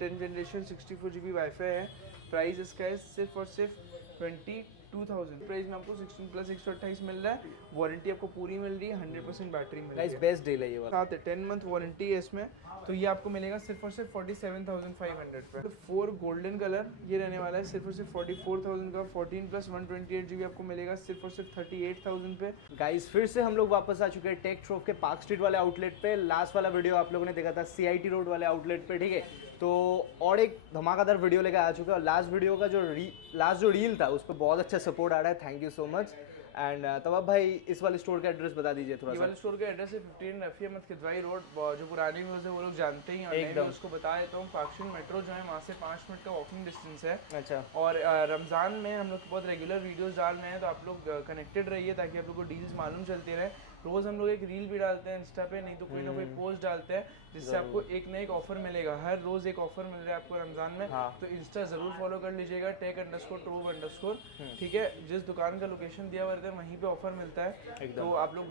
10 generation 64 GB wifi है। Price इसका है सिर्फ और सिर्फ 22,000 प्राइस में आपको 16 प्लस 128 मिल रहा है। वारंटी आपको पूरी मिल रही है, 100% बैटरी मिल रही है। बेस्ट डील है ये वाला। साथ है 10 मंथ वारंटी है इसमें, तो ये आपको मिलेगा सिर्फ और सिर्फ 47,500 पे। तो 4 गोल्डन कलर ये रहने वाला है सिर्फ और सिर्फ 44,000 का। 14 प्लस 128 GB आपको मिलेगा सिर्फ और सिर्फ 38,000 पे। गाइस फिर से हम लोग वापस आ चुके हैं टेक ट्रोव के पार्क स्ट्रीट वाले आउटलेट पे। लास्ट वाला वीडियो आप लोगों ने देखा था CIT रोड वाले आउटलेट पे, ठीक है। तो और एक धमाकेदार वीडियो लेकर आ चुका है। लास्ट वीडियो का जो रील था उस पर बहुत अच्छा सपोर्ट आ रहा है, thank you so much. And तब अब भाई इस वाले स्टोर का एड्रेस बता दीजिए थोड़ा सा। ये वाले स्टोर का एड्रेस है 15 रफी अहमद किदवाई रोड। जो पुराने व्यूअर्स है वो लोग जानते ही हैं, और मैं उसको बता देता हूँ। पार्क स्ट्रीट मेट्रो जो है वहाँ से 5 मिनट का वॉकिंग डिस्टेंस है। अच्छा। और रमज़ान में हम लोग बहुत रेगुलर वीडियोस डाल रहे हैं, तो आप लोग कनेक्टेड रहिए ताकि आप लोग को डील्स मालूम चलती रहे। रोज़ हम लोग एक रील भी डालते हैं इंस्टा पे, नहीं तो कोई ना कोई पोस्ट डालते हैं जिससे आपको एक ना एक ऑफर मिलेगा। हर रोज़ एक ऑफर मिल रहा है आपको रमज़ान में। तो इंस्टा ज़रूर फॉलो कर लीजिएगा, tech_trove_, ठीक है। जिस दुकान का लोकेशन दिया हुआ रहता है वहीं पे ऑफर मिलता है। तो आप लोग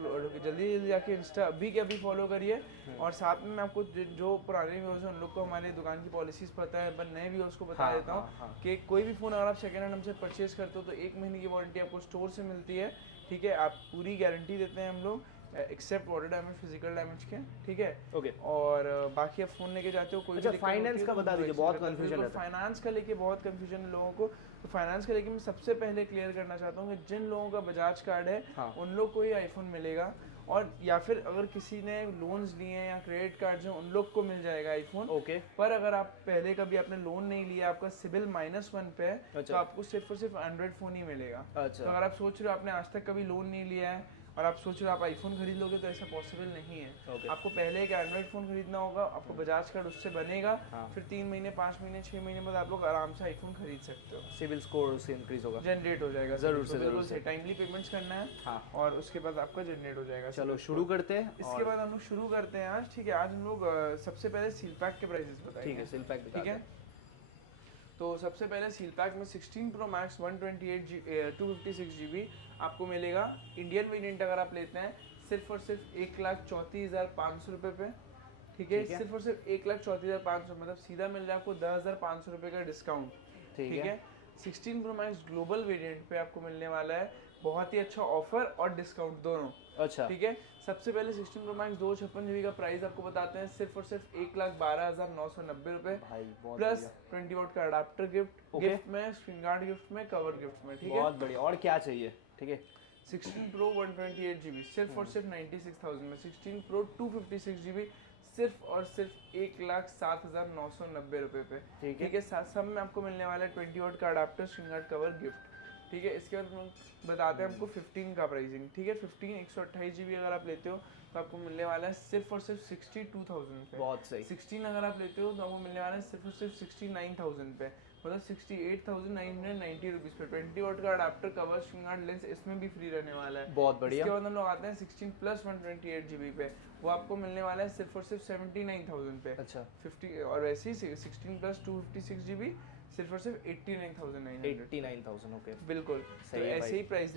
जल्दी जल्दी जाके इंस्टा अभी के अभी फॉलो करिए। और साथ में मैं आपको जो पुराने व्यूअर्स हैं उन लोग को हमारे दुकान की पॉलिसीज़ पता है, पर नए व्यूअर्स को बता देता हूँ कि कोई भी फ़ोन अगर आप सेकेंड हैंड हमसे परचेज करते हो तो 1 महीने की वारंटी आपको स्टोर से मिलती है, ठीक है। आप पूरी गारंटी देते हैं हम लोग, except water damage, physical damage के, ठीक है। ओके। और बाकी आप फोन लेके जाते हो कोई अच्छा, फाइनेंस का बता दीजिए, बहुत कंफ्यूजन है। फाइनेंस का लेके बहुत कंफ्यूजन है लोगों को। तो फाइनेंस का लेके मैं सबसे पहले क्लियर करना चाहता हूँ कि जिन लोगों का बजाज कार्ड है उन लोग को ही आईफोन मिलेगा, और या फिर अगर किसी ने लोन्स लिए हैं या क्रेडिट कार्ड हैं उन लोग को मिल जाएगा आईफोन। ओके। पर अगर आप पहले कभी आपने लोन नहीं लिया, आपका सिबिल -1 पे है, तो आपको सिर्फ और सिर्फ एंड्रॉइड फोन ही मिलेगा। अच्छा। तो अगर आप सोच रहे हो आपने आज तक कभी लोन नहीं लिया है और आप सोच रहे हो आप आईफोन खरीद लोगे, तो ऐसा पॉसिबल नहीं है। आपको पहले एक एंड्रॉइड फोन खरीदना होगा, आपको बजाज कार्ड उससे बनेगा। फिर 3 महीने 5 महीने 6 महीने बाद आप लोग आराम से आईफोन खरीद सकते हो। सिविल स्कोर उससे इंक्रीज होगा, जनरेट हो जाएगा। जरूर से टाइमली पेमेंट्स करना है और उसके बाद आपका जनरेट हो जाएगा। चलो शुरू करते हैं। इसके बाद हम लोग शुरू करते हैं आज, ठीक है। आज हम लोग सबसे पहले सील पैक के प्राइसेस बताएंगे, ठीक है। सील पैक ठीक है। तो सबसे पहले सील पैक में 16 Pro Max 256GB आपको मिलेगा। इंडियन वेरिएंट अगर आप लेते हैं सिर्फ और सिर्फ 1,34,500 रुपये पे, ठीक है। सिर्फ और सिर्फ 1,34,500, मतलब सीधा मिल रहा है आपको 10,500 रुपये का डिस्काउंट, ठीक है। 16 Pro Max ग्लोबल वेरिएंट पे आपको मिलने वाला है बहुत ही अच्छा ऑफर और डिस्काउंट दोनों, अच्छा, ठीक है। सबसे पहले 16 Pro Max 256GB का प्राइस आपको बताते हैं सिर्फ और सिर्फ 1,12,990 रुपये प्लस 20 वाट का अडाप्टर गिफ्ट में, स्क्रीन गार्ड गिफ्ट में, कवर गिफ्ट में, ठीक है। बहुत बढ़िया। और क्या चाहिए, ठीक है। 16 Pro 128GB सिर्फ और सिर्फ 96,000 में। 16 Pro 256GB सिर्फ और सिर्फ 1,07,990 रुपये पे, ठीक है। साथ सब में आपको मिलने वाला है 20 वाट का adapter, screen guard, cover gift, ठीक है। इसके बाद हम बताते हैं आपको 15 का प्राइसिंग, ठीक है। 15 128GB अगर आप लेते हो तो आपको मिलने वाला है सिर्फ और सिर्फ 62,000 पे। बहुत सही। 16 अगर आप लेते हो तो आपको मिलने वाला है सिर्फ और सिर्फ 69,000 पे, मतलब 68,990 रुपीज़ पे। 20 वाट का adapter, cover, screen guard, lens इसमें भी फ्री रहने वाला है, बहुत बढ़िया। इसके बाद हम लोग आते हैं 16 प्लस 128GB पे, वो आपको मिलने वाला है सिर्फ और सिर्फ 79,000 पे। अच्छा। 50 और वैसे ही 16 प्लस 256GB सिर्फ और सिर्फ 89,900। ओके, बिल्कुल। तो ऐसे ही प्राइस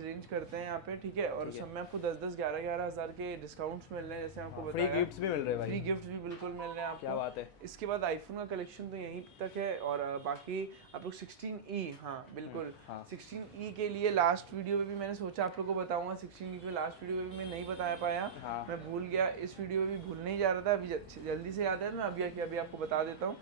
रेंज करते हैं यहाँ पे, ठीक है। और सब में आपको 10-10, 11-11 हज़ार के डिस्काउंट्स मिल रहे हैं, जैसे आपको बताया। फ्री गिफ्ट्स भी मिल रहे हैं भाई। फ्री गिफ्ट्स भी बिल्कुल मिल रहे हैं आपको, क्या बात है। इसके बाद आईफोन का कलेक्शन तो यहीं तक है, और बाकी आप लोग 16E, हाँ बिल्कुल, 16E के लिए लास्ट वीडियो में भी मैंने सोचा आप लोग को बताऊंगा। 16E पे लास्ट वीडियो में भी मैं नहीं बता पाया, मैं भूल गया। इस वीडियो में भी भूलने ही जा रहा था, अभी जल्दी से याद है ना, अभी आपको बता देता हूँ।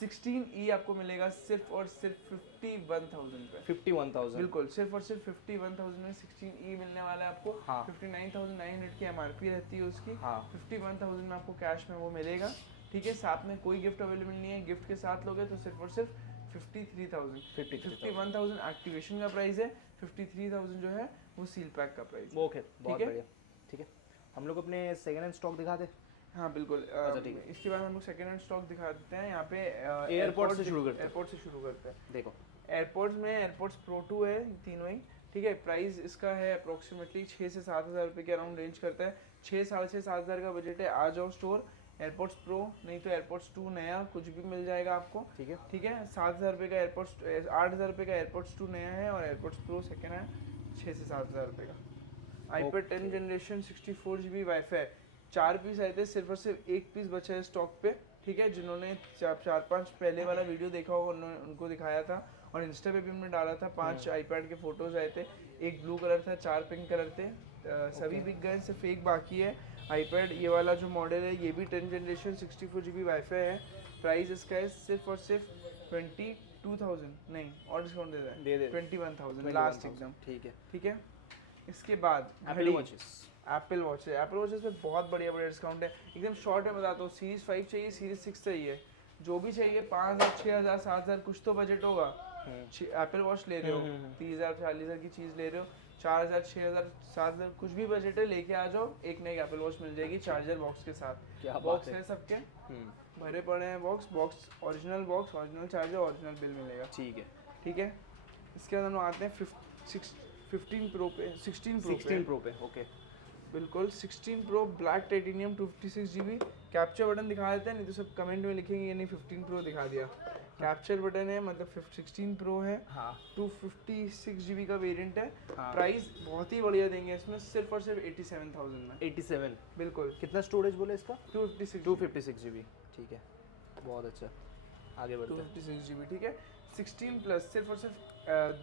16E आपको मिलेगा सिर्फ और सिर्फ 51,000 पे। 51,000, बिल्कुल, सिर्फ और सिर्फ 51,000 में 16E मिलने वाला है आपको। 59,900 की MRP रहती है उसकी। 51,000 में आपको कैश में वो मिलेगा, ठीक है। साथ में कोई गिफ्ट अवेलेबल नहीं है, गिफ्ट के साथ लोगे तो सिर्फ और सिर्फ 53,000। 51,000 एक्टिवेशन का प्राइस है, 53,000 जो है वो सील पैक का प्राइस है। ओके, बहुत बढ़िया, ठीक है। हम लोग अपने सेकंड हैंड स्टॉक दिखाते। हाँ बिल्कुल, ठीक है। इसके बाद हम लोग सेकंड हैंड स्टॉक दिखा देते हैं। यहाँ पे एयरपोर्ट से शुरू करते हैं। एयरपोर्ट से शुरू करते हैं। देखो, एयरपोर्ट्स में एयरपोर्ट्स प्रो 2 है, तीनों ही, ठीक है। प्राइस इसका है अप्रोक्सीमेटली 6 से 7 हज़ार रुपये के अराउंड रेंज करता है। 6, 6.5, 7 हज़ार का बजट है, आ जाओ स्टोर। एयरपोर्ट्स प्रो नहीं तो एयरपोर्ट्स 2 नया कुछ भी मिल जाएगा आपको, ठीक है, ठीक है। 7,000 रुपये का एयरपोर्ट्स, 8,000 रुपये का एयरपोर्ट्स 2 नया है, और एयरपोर्ट्स प्रो सेकेंड है 6 से 7 हज़ार रुपये का। iPad 10 generation 64GB wifi, 4 piece आए थे, सिर्फ और सिर्फ 1 पीस बचा है स्टॉक पे, ठीक है, जिन्होंने चार पांच पहले वाला वीडियो देखा होगा उनको दिखाया था, और इंस्टा पे भी हमने डाला था। 5 आईपैड के फोटोज आए थे, एक ब्लू कलर था, 4 पिंक कलर थे। सभी बिक गए, सिर्फ एक बाकी है आईपैड। ये वाला जो मॉडल है ये भी 10th जनरेशन 64 GB वाईफाई है। प्राइस इसका है सिर्फ और सिर्फ 22,000, नहीं और डिस्काउंट दे रहा है 21,000 लास्ट एकदम। ठीक है। इसके बाद एप्पल वॉचेस एप्पल वॉचेस पे बहुत बढ़िया डिस्काउंट है। एकदम शॉर्ट में बताता हूँ, सीरीज 5 चाहिए, सीरीज 6 चाहिए, जो भी चाहिए 5,000 6,000 7,000 कुछ तो बजट होगा। एप्पल वॉच ले रहे हो, 30,000 40,000 की चीज़ ले रहे हो, 4,000 6,000 7,000 कुछ भी बजट है, लेके आ जाओ, एक नई एप्पल वॉच मिल जाएगी चार्जर बॉक्स के साथ। क्या बॉक्स है सबके, भरे पड़े हैं box original charger, original bill मिलेगा। ठीक है। इसके बाद हम आते हैं 15 प्रो पे, 16 प्रो पे। ओके, बिल्कुल 16 pro black titanium 256 GB। Capture button दिखा देते हैं, नहीं तो सब कमेंट में लिखेंगे ये नहीं 15 प्रो दिखा दिया। कैप्चर बटन है, मतलब 16 प्रो है। हाँ 256 GB का वेरिएंट है। हाँ। प्राइस बहुत ही बढ़िया देंगे इसमें, सिर्फ और सिर्फ 87,000 में। 87 बिल्कुल। कितना स्टोरेज बोले इसका? 256 GB। ठीक है, बहुत अच्छा, आगे बढ़ते हैं। 256 GB। ठीक है। 16 प्लस सिर्फ और सिर्फ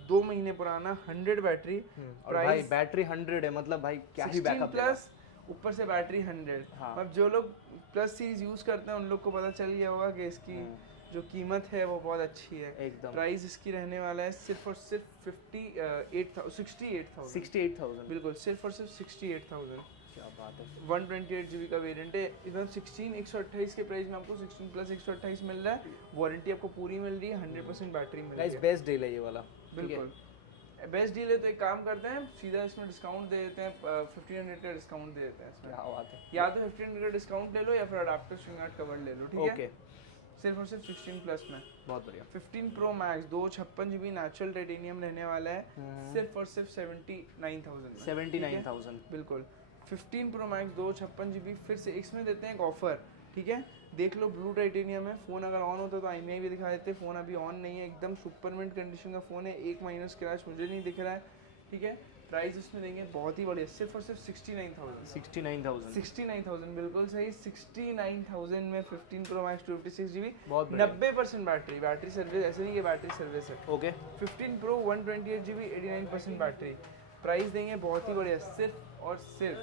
2 महीने पुराना, 100 बैटरी। और भाई बैटरी 100 है, मतलब भाई क्या ही 16 बैकअप प्लस ऊपर से बैटरी 100। हाँ। अब जो लोग प्लस सीरीज यूज करते हैं उन लोग को पता चल गया होगा कि इसकी जो कीमत है वो बहुत अच्छी है एकदम। प्राइस इसकी रहने वाला है सिर्फ और सिर्फ 68,000 बिल्कुल, सिर्फ और सिर्फ 68,000। क्या बात है। 128 GB का वेरिएंट है। एकदम 16 128 के प्राइस में आपको 16 प्लस 128 मिल रहा है। वारंटी आपको पूरी मिल रही है, 100% बैटरी मिल रही गाइस है। बेस्ट डील है ये वाला। बिल्कुल बेस्ट डील है। तो एक काम करते हैं, सीधा इसमें डिस्काउंट दे देते हैं, 1500 का डिस्काउंट दे देते हैं इसमें। क्या बात है। या तो 1500 का डिस्काउंट ले लो या फिर अडाप्टर स्विंग आउट कवर ले लो। ठीक है। ओके, सिर्फ और सिर्फ 16 प्लस में बहुत बढ़िया। 15 pro max 256 GB natural titanium रहने वाला है, सिर्फ और सिर्फ 79,000 में। 79,000 बिल्कुल। 15 प्रो मैक्स 256 GB। फिर से इसमें देते हैं एक ऑफर, ठीक है, देख लो ब्लू टाइटेनियम है। फ़ोन अगर ऑन होता तो आई भी दिखा देते, फ़ोन अभी ऑन नहीं है, एकदम सुपर मिंट कंडीशन का फ़ोन है, एक माइनस क्रैच मुझे नहीं दिख रहा है। ठीक है। प्राइस इसमें देंगे बहुत ही बढ़िया, सिर्फ और सिर्फ 69,000 बिल्कुल सही। 69,000 में 15 प्रो मैक्स 256 GB, बहुत 90% बैटरी सर्विस, ऐसे नहीं कि बैटरी सर्विस है। Okay. 15 pro 128 GB 89% battery. Price देंगे बहुत ही बढ़िया, सिर्फ और सिर्फ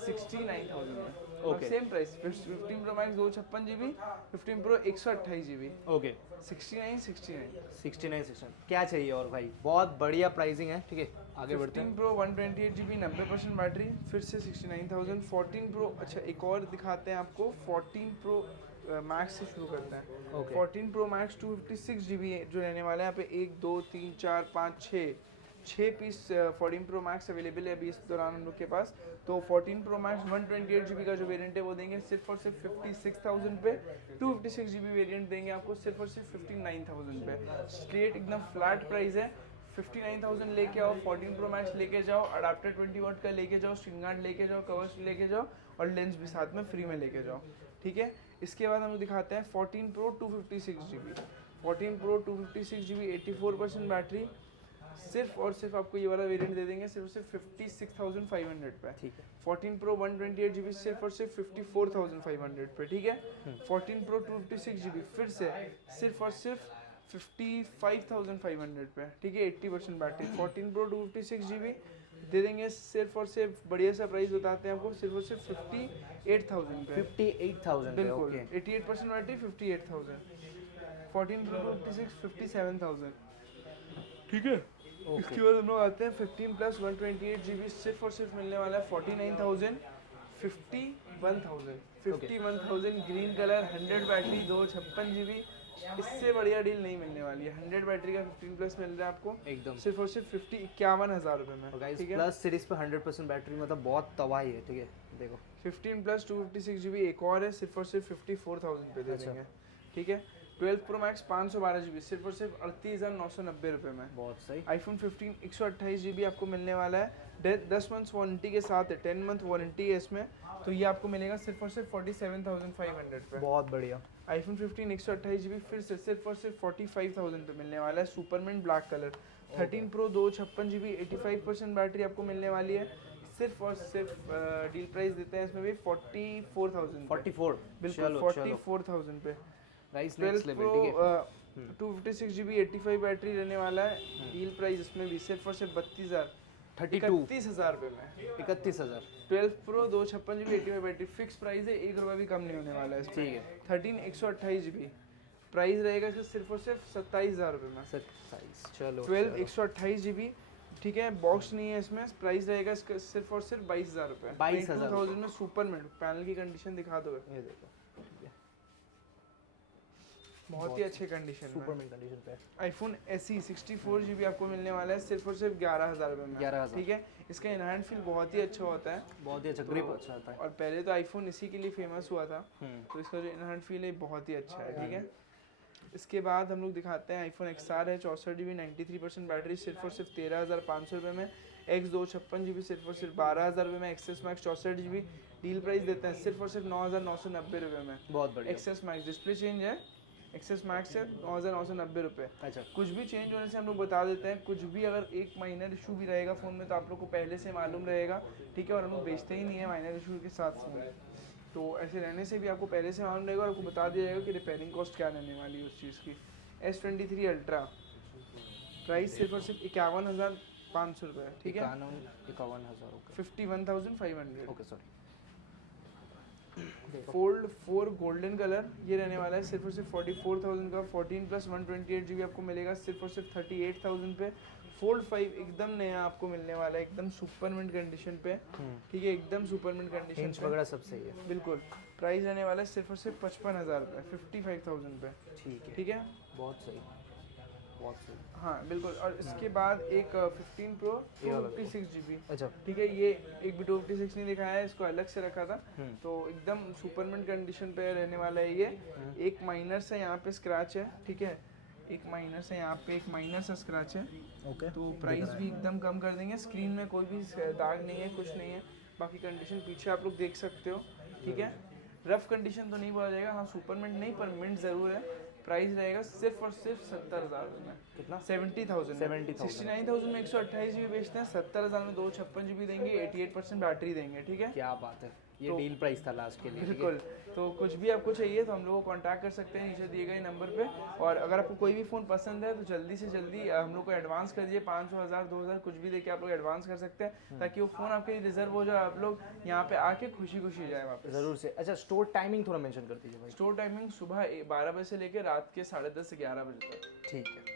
69,000 में। Okay. Same price. 15 pro max 256 GB, 15 pro 128 GB। Okay, 69। क्या चाहिए और भाई, बहुत बढ़िया प्राइसिंग है। ठीक है, आगे बढ़ते 15 हैं। प्रो 128 GB 90% बैटरी, फिर से 69,000। 14 प्रो, अच्छा एक और दिखाते हैं आपको। 14 प्रो मैक्स से शुरू करते हैं। Okay. 14 प्रो मैक्स 256 GB जो रहने वाला है, यहाँ पे 1 2 3 4 5 6 पीस 14 प्रो मैक्स अवेलेबल है अभी इस दौरान हम लोग के पास। तो 14 प्रो मैक्स 128 GB का जो वेरिएंट है वो देंगे सिर्फ और सिर्फ 56,000 पे। 256 GB वेरिएंट देंगे आपको सिर्फ और सिर्फ 59,000 पे। स्ट्रेट एकदम फ्लैट प्राइस है। 59,000 लेके आओ, 14 प्रो मैक्स लेके जाओ, अडाप्टर 20 वाट का लेके जाओ, स्क्रीन गार्ड लेके जाओ, कवर्स लेके जाओ और लेंस भी साथ में फ्री में लेके जाओ। ठीक है। इसके बाद हम दिखाते हैं 14 pro 256 GB। 14 pro 256 GB 84% battery, सिर्फ और सिर्फ आपको ये वाला वेरिएंट दे देंगे सिर्फ और सिर्फ 56,500 पे। ठीक है। 14 प्रो 128 GB सिर्फ और सिर्फ 54,500 पे। ठीक है। 14 प्रो 256 GB फिर से सिर्फ और सिर्फ 55,500 पे। ठीक है। 80% बैटरी। 14 प्रो 256 GB दे देंगे सिर्फ और सिर्फ, बढ़िया सा प्राइस बताते हैं आपको, सिर्फ और सिर्फ 58,000 पे। 58,000 बिल्कुल। ओके। 88% बैटरी 58,000। 14 प्रो 256 57,000। ठीक है। इसके बाद हम लोग आते हैं 15 प्लस 128 GB सिर्फ और सिर्फ मिलने वाला है 49,000। 51,000 ग्रीन कलर 100 बैटरी 256 GB। इससे बढ़िया डील नहीं मिलने वाली है। 100 बैटरी का 15 प्लस मिल रहा है आपको एकदम। सिर्फ और सिर्फ 51,000 रुपये में। गाइस ठीक है। प्लस सीरीज पे 100% बैटरी मतलब बहुत तबाही है। ठीक है, देखो 15 प्लस 256 GB एक और है, सिर्फ और सिर्फ 54,000 पे दे अच्छा। देंगे। ठीक है। 12 प्रो मैक्स 512 GB सिर्फ और सिर्फ 38,990 रुपये में। बहुत सही। आईफोन 15 128 GB आपको मिलने वाला है, 10 मंथ्स वारंटी के साथ है, 10 मंथ वारंटी है इसमें। तो ये आपको मिलेगा सिर्फ और सिर्फ 47,500 पे। बहुत बढ़िया। आईफोन 15 128 GB फिर से सिर्फ और सिर्फ 45,000 पे मिलने वाला है, supermint black colour. 13 pro 256 GB 85% battery आपको मिलने वाली है, सिर्फ और सिर्फ डील प्राइस देते हैं इसमें भी 44,000 44 बिल्कुल चलो 44,000 पे। प्राइस 12 नेक्स्ट लेवल, Pro ठीक है। 256GB 85 बैटरी रहने वाला है। डील प्राइस इसमें भी सिर्फ और सिर्फ 32 31,000 रुपये में। 31,000 12 Pro 256GB 85 battery fix price है, 1 रुपये भी कम नहीं होने वाला है इसमें। ठीक है। 13 128GB प्राइस रहेगा इसका सिर्फ और सिर्फ 27,000 रुपये में। 27 चलो 12 128GB ठीक है, बॉक्स नहीं है इसमें, प्राइस रहेगा इसका सिर्फ और सिर्फ 22,000 रुपये। 22,000 में सुपरमेंट पैनल की कंडीशन दिखा दो, ये देखो बहुत ही अच्छे कंडीशन में। सुपरमैन कंडीशन पे आईफोन SE 64GB आपको मिलने वाला है सिर्फ और सिर्फ 11,000 रुपये में। 11,000 ठीक है, इसका इनहैंड फील बहुत ही अच्छा होता है बहुत ही अच्छा ग्रिप अच्छा आता है। और पहले तो आईफोन इसी के लिए फेमस हुआ था, हम्म, तो इसका जो इनहैंड फील है बहुत ही अच्छा है। ठीक है, इसके बाद हम लोग दिखाते हैं आईफोन XR है 64GB 93% बैटरी सिर्फ और सिर्फ 13,500 रुपये में। X 256GB सिर्फ और सिर्फ 12,000 रुपये में। Access max 64GB deal price देते हैं सिर्फ और सिर्फ 9,990 रुपये में। बहुत बढ़िया। एक्सेस मैक्स डिस्प्ले चेंज है, एक्सेस मैक्स है 9,990 रुपये। अच्छा कुछ भी चेंज होने से हम लोग बता देते हैं, कुछ भी अगर एक माइनर इशू भी रहेगा फ़ोन में तो आप लोग को पहले से मालूम रहेगा। ठीक है, और हम लोग बेचते ही नहीं है माइनर इशू के साथ फ़ोन, तो ऐसे रहने से भी आपको पहले से मालूम रहेगा और आपको बता दिया जाएगा कि रिपेयरिंग कॉस्ट क्या रहने वाली है उस चीज़ की। S23 अल्ट्रा प्राइस सिर्फ और सिर्फ 51,500 रुपये। ठीक है, 51,000 okay 51,500। Okay sorry. Fold 4 golden colour ये रहने वाला है सिर्फ और सिर्फ 44,000 का। 14 + 128GB आपको मिलेगा सिर्फ और सिर्फ 38,000 पे। फोल्ड 5 एकदम नया आपको मिलने वाला है, एकदम सुपरमेंट कंडीशन पे। ठीक है, एकदम सुपरमेंट कंडीशन इंच पे वगैरह सब सही है। बिल्कुल। प्राइस रहने वाला है सिर्फ और सिर्फ 55,000 रुपये, 55,000 पे। ठीक है ठीक है, बहुत सही बहुत सही। हाँ बिल्कुल। और इसके बाद एक 15 Pro ये वाला 256GB अच्छा ठीक है, ये एक भी 256 नहीं दिखाया है, इसको अलग से रखा था। हम्म। तो एकदम सुपरमेंट कंडीशन पे रहने वाला है ये। एक माइनर से यहाँ पे स्क्रैच है, ठीक है, एक माइनर से यहाँ पे एक माइनर सा स्क्रैच है। ओके तो प्राइस भी एकदम कम कर देंगे। स्क्रीन में कोई भी दाग नहीं है, कुछ नहीं है। बाकी कंडीशन पीछे आप लोग देख सकते हो। ठीक है, रफ कंडीशन तो नहीं बोला जाएगा, हाँ सुपरमेंट नहीं पर मिंट ज़रूर है। प्राइस रहेगा सिर्फ और सिर्फ 70,000 में। कितना 70,000 70,000 69,000 में 128GB बेचते हैं, 70,000 में 256GB देंगे, 88% बैटरी देंगे। ठीक है, क्या बात है, ये तो- डील प्राइस था लास्ट के लिए। ठीक है? बिल्कुल। तो कुछ भी आपको चाहिए तो हम लोग को कांटेक्ट कर सकते हैं नीचे दिए गए नंबर पे। और अगर आपको कोई भी फ़ोन पसंद है तो जल्दी से जल्दी हम लोग को एडवांस कर दीजिए। 500, 1000, 2000 कुछ भी देके आप लोग एडवांस कर सकते हैं, ताकि वो फ़ोन आपके लिए रिजर्व हो जाए, आप लोग यहाँ पे आके खुशी खुशी जाए वापस। ज़रूर से। अच्छा स्टोर टाइमिंग थोड़ा मेंशन कर दीजिए भाई। स्टोर टाइमिंग सुबह 12 बजे से लेकर रात के 10:30 से 11 बजे तक। ठीक है